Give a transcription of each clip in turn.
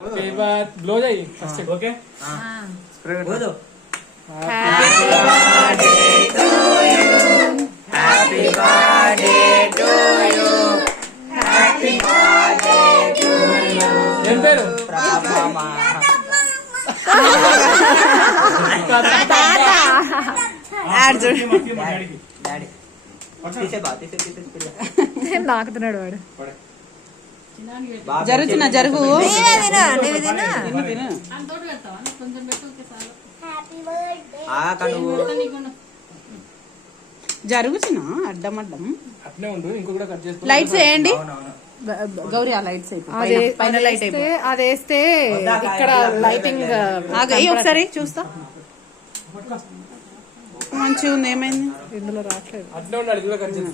Blow जाइए okay बोलो Happy birthday to you. Happy birthday to you. ఏం పేరు Prabhama. Daddy. తీసే బా తీసే నాకుతున్నాడు వాడు జరుగుతున్నా జరుగు జరుగుతున్నా అడ్డం అడ్డం అట్నే ఉండు ఇంకో కూడా కట్ చేసుకో లైట్స్ వేయండి గౌరీ ఆ లైట్స్ పైన లైట్ అది వేస్తే ఇక్కడ లైటింగ్ ఒకసారి చూస్తా మంచిగా ఉంది ఏమైంది ఇందులో రావట్లేదు అట్నే ఉండాలి ఇది కూడా కట్ చేసుకో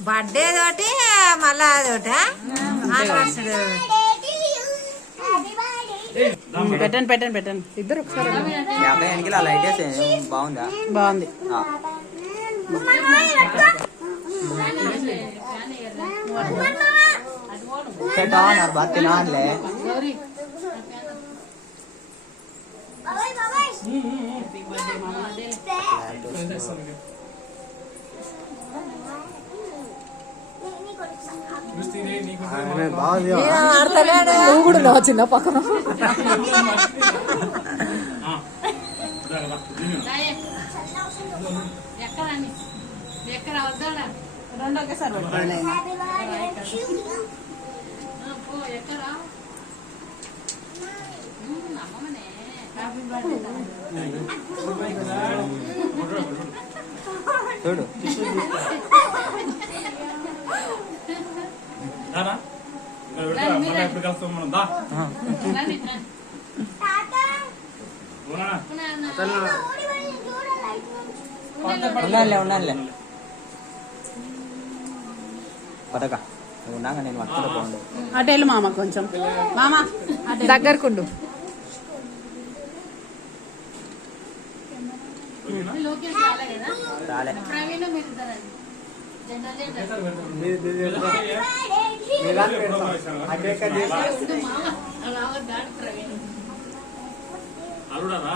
బర్త్డే తోటి మళ్ళా అదొకట పెట్టండి పెట్టండి పెట్టండి ఇద్దరు ఒకసారి వెనకాల ఆ లైట్ వేస్తే బాగుందా బాగుంది బాగా తినాలే నువ్వు కూడా నా చిన్న పక్కన రెండు ఒకేసారి పెట్టుకోండి చూడు ఎప్పుడు కలుస్తాం మనం దా ఉండాలే పదక ఉన్నాక నేను పట్టుకుంటే బాగుండు అటేళ్ళు మామ కొంచెం మామ దగ్గరకుండు రాలే అల్లుడా